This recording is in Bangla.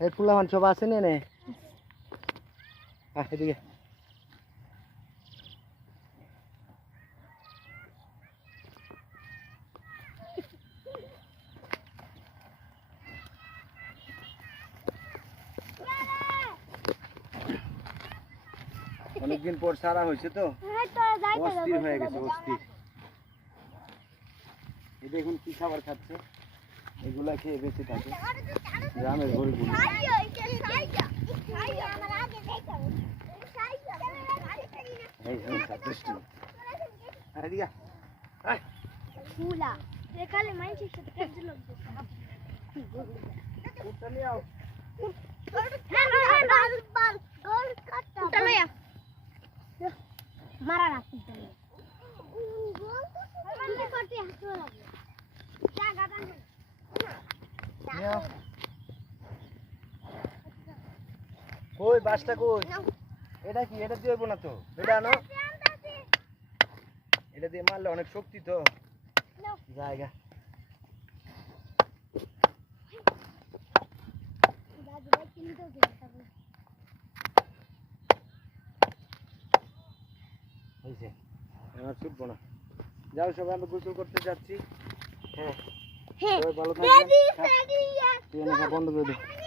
এই পোলাপান সব আছে নে এদিকে অনেকদিন পর সারা হয়েছে তো অস্থির হয়ে গেছে অস্থির। এই দেখুন কি খাবার খাচ্ছে, এগুলা খেয়ে বেঁচে থাকে গ্রামের গরিবগুলো। মারা না কই বাসটা কই? এটা কি? এটা দিয়ে না তো, এটা আনো। এটা দিয়ে মারলে অনেক শক্তি তো জায়গা। হয়েছে, আমার ছুটবো না। যাও সবাই, আমরা গোসল করতে যাচ্ছি। হ্যাঁ, সবাই ভালো থাকবেন। বন্ধ করে দিই।